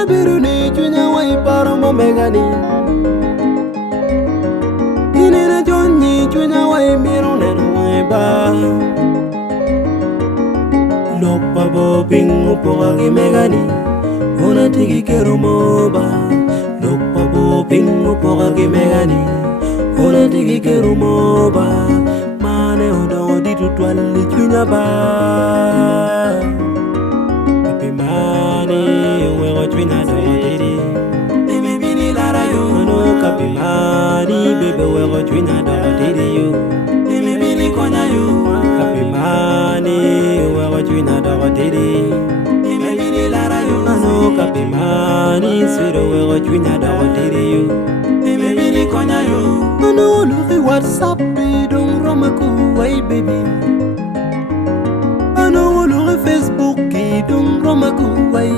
Junya biruni, junya wai paro mamegani. Inina Johnny, junya wai mirone wai ba. Lopa bo pingu poagi megani, ona tigi kero moba. Lopa bo pingu poagi megani, ona tigi kero moba. Mane odo di tutwali junya ba. Pipi mani wego junya do didi. Bibi bini lara yo, no kapi mani bebe wego junya do didi yo. Bibi bini konya yo, kapi mani wego junya do didi. Bibi bini lara yo, no kapi mani swiro wego junya do didi yo. Bibi bini konya yo, no luki WhatsApp bidong romaku way baby. Ano luki Facebook bidong romaku way.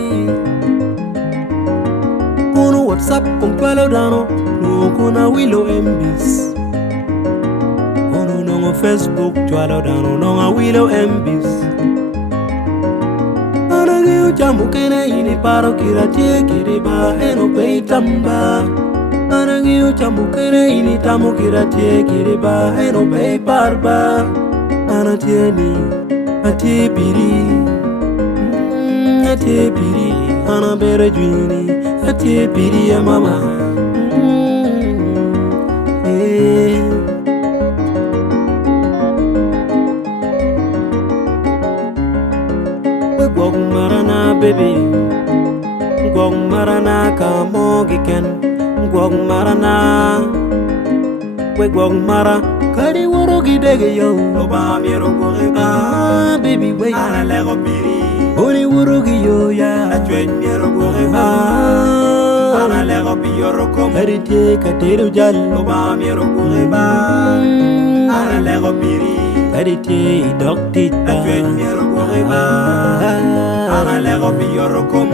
Kono WhatsApp kung twalo dano, no kuna wilo MBs. Kono nongo Facebook twalo dano, nonga wilo MBs. Anangiyo jamu kene ini paro kira kiri ba eno pei tamba. Anangiyo jamu kene ini tamu kira kiri ba eno pei barba. Anatieni ati biri, ati biri, anabere jwini. Ati biri ya mama. We Gwok Mara na baby, Gwok Mara na kamogi ken, Gwok Mara na. We Gwok Mara kari woro gidege yo. Loba miero goreba, baby we. Ana lego biri, oni woro giyo ya. Achwen miero goreba. Ana lego biyoro kom. Karite kateru jal. Loba miero goreba. Ana lego biri. Karite idok tita. Achwen miero goreba. Ana lego biyoro kom.